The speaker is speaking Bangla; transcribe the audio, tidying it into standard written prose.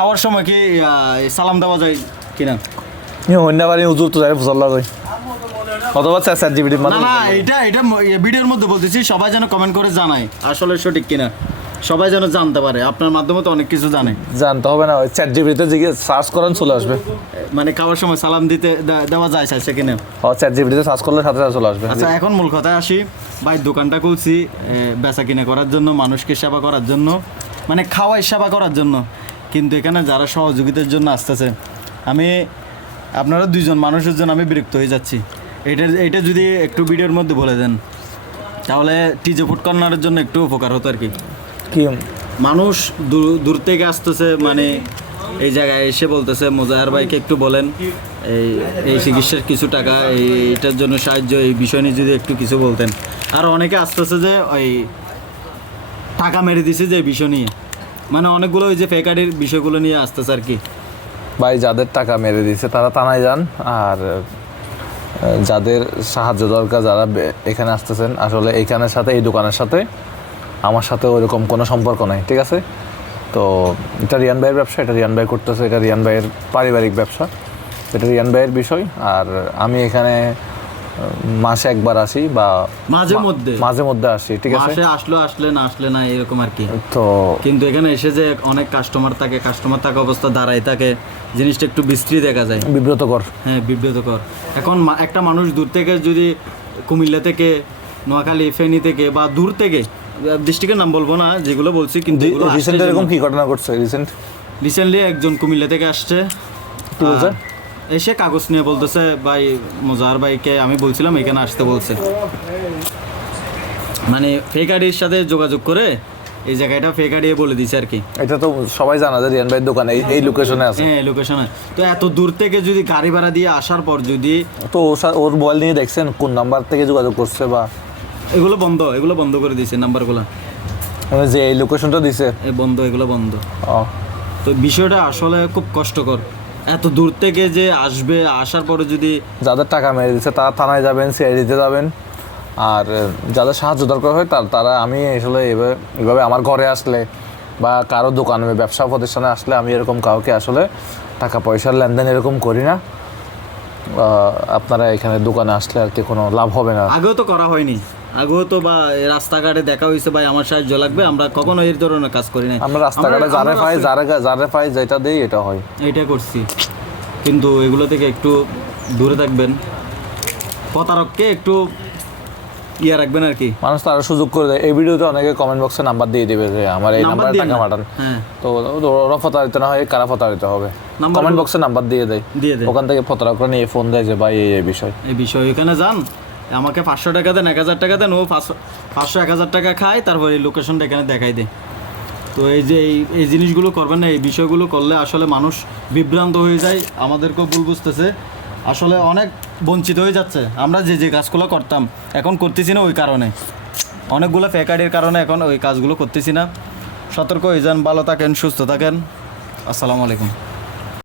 খাওয়ার সময় কি সালাম দেওয়া যায় কিনা? হইনা পারি হুজুর তো যাই ফসল লাগাই অথবা চ্যাট জিপিটি না না এটা ভিডিওর মধ্যে বলতেছি, সবাই যেন কমেন্ট করে জানায় আসলে সঠিক কিনা, সবাই যেন জানতে পারে। আপনার মাধ্যমে তো অনেক কিছু জানে, জানতে হবে না, ওই চ্যাট জিপিটিতে জিজ্ঞেস সার্চ করেন চলে আসবে। মানে খাওয়ার সময় সালাম দিতে দেওয়া যায় চাইছে কিনা? চ্যাট জিপিটিতে সার্চ করলে সাথে সাথে চলে আসবে। আচ্ছা, এখন মূল কথায় আসি। ভাই দোকানটা খুলছি বেচা কিনা করার জন্য, মানুষকে সেবা করার জন্য, মানে খাওয়াই সেবা করার জন্য। কিন্তু এখানে যারা সহযোগিতার জন্য আসতেছে, আমি আপনারা দুইজন মানুষের জন্য আমি বিরক্ত হয়ে যাচ্ছি। এটা যদি একটু ভিডিওর মধ্যে বলে দেন তাহলে টিজে ফুড কর্নারের জন্য একটু উপকার হতো আর কি। কি মানুষ দূর থেকে আসতেছে, মানে এই জায়গায় এসে বলতেছে মোজাহার ভাইকে একটু বলেন এই চিকিৎসার কিছু টাকা, এইটার জন্য সাহায্য, এই বিষয় নিয়ে যদি একটু কিছু বলতেন। আর অনেকে আসতেছে যে ওই টাকা মেরে দিছে যে বিষয় নিয়ে, মানে অনেকগুলো ওই যে ফেকারির বিষয়গুলো নিয়ে আসতেছে আর কি। ভাই যাদের টাকা মেরে দিয়েছে তারা থানায় যান, আর যাদের সাহায্য দরকার যারা এখানে আসতেছেন, আসলে এইখানের সাথে এই দোকানের সাথে আমার সাথে ওইরকম কোনো সম্পর্ক নাই, ঠিক আছে? তো এটা রিয়ান ভাইয়ের ব্যবসা, এটা রিয়ান ভাই করতেছে, এটা রিয়ান ভাইয়ের পারিবারিক ব্যবসা, এটা রিয়ান ভাইয়ের বিষয়। আর আমি এখানে মাসে একবার আসি বা মাঝে মধ্যে আসি, ঠিক আছে? মাসে আসলে না এরকম আর কি। তো কিন্তু এখানে এসে যে অনেক কাস্টমার থাকা অবস্থা দাঁড়ায় থাকে, জিনিসটা একটু বিশ্রী দেখা যায়, বিব্রতকর। হ্যাঁ বিব্রতকর। এখন একটা মানুষ দূর থেকে যদি কুমিল্লা থেকে, নোয়াখালী, ফেনী থেকে বা দূর থেকে, ডিস্ট্রিক্টের নাম বলবো না যেগুলো বলছি, কিন্তু রিসেন্ট এরকম কি ঘটনা ঘটছে? রিসেন্টলি একজন কুমিল্লা থেকে আসছে, এসে কাগজ নিয়ে বলতেছে ভাই মোজাহার ভাইকে আমি বলছিলাম এখানে আসতে বলছে, মানে ফেক আইডির সাথে যোগাযোগ করে এই জায়গাটা ফেক আইডি বলে দিছে আর কি। এটা তো সবাই জানা যে রিয়ান ভাইয়ের দোকান এই লোকেশনে আছে। হ্যাঁ লোকেশনে। তো এত দূর থেকে যদি গাড়ি ভাড়া দিয়ে আসার পর যদি, তো ওর মোবাইল নিয়ে দেখছেন কোন নাম্বার থেকে যোগাযোগ করছে? বা এগুলো বন্ধ করে দিয়েছে নাম্বারগুলো, মানে যে এই লোকেশনটা দিছে এগুলো বন্ধ। তো বিষয়টা আসলে খুব কষ্টকর। এত দূর থেকে যে আসবে, আসার পরে যদি যাদের টাকা মেরে দিচ্ছে তারা থানায় যাবেন, সিআইডিতে যাবেন। আর যাদের সাহায্য দরকার হয় তারা, আমি আসলে এভাবে আমার ঘরে আসলে বা কারো দোকানে ব্যবসা প্রতিষ্ঠানে আসলে আমি এরকম কাউকে আসলে টাকা পয়সার লেনদেন এরকম করি না। আপনারা এখানে দোকানে আসলে আর কি কোনো লাভ হবে না। আগেও তো করা হয়নি, আগেও তো বা রাস্তাঘাটে দেখা হয়েছে ভাই আমার সাহায্য লাগবে, আমরা কখনো এই ধরনের কাজ করি না। আমরা রাস্তাঘাটে যারে পাই যেটা দেই এটা হয়, এইটা করছি। কিন্তু এগুলো থেকে একটু দূরে থাকবেন, প্রতারককে একটু রাখবেন আর কি। মানুষ তো আরো সুযোগ করে দেয়। এই ভিডিওতে অনেকে কমেন্ট বক্সে নাম্বার দিয়ে দিবে যে আমার এই নাম্বারে টাকা পাঠান। তো ওরা প্রতারিত না হয় কারা প্রতারিত হবে? কমেন্ট বক্সে নাম্বার দিয়ে দেয়, ওখান থেকে প্রতারকরা নিয়ে ফোন দেয় যে ভাই এই বিষয় এখানে যান, আমাকে 500 টাকা দেন, 1000 টাকা দেন, ও 500-1000 টাকা খায়, তারপর এই লোকেশনটা এখানে দেখাই দেয়। তো এই যে এই জিনিসগুলো করবেন না, এই বিষয়গুলো করলে আসলে মানুষ বিভ্রান্ত হয়ে যায়, আমাদেরকেও ভুল বুঝতেছে, আসলে অনেক বঞ্চিত হয়ে যাচ্ছে। আমরা যে কাজগুলো করতাম এখন করতেছি না, ওই কারণে অনেকগুলো ফেক আইডির কারণে এখন ওই কাজগুলো করতেছি না। সতর্ক হয়ে যান, ভালো থাকেন, সুস্থ থাকেন, আসসালামু আলাইকুম।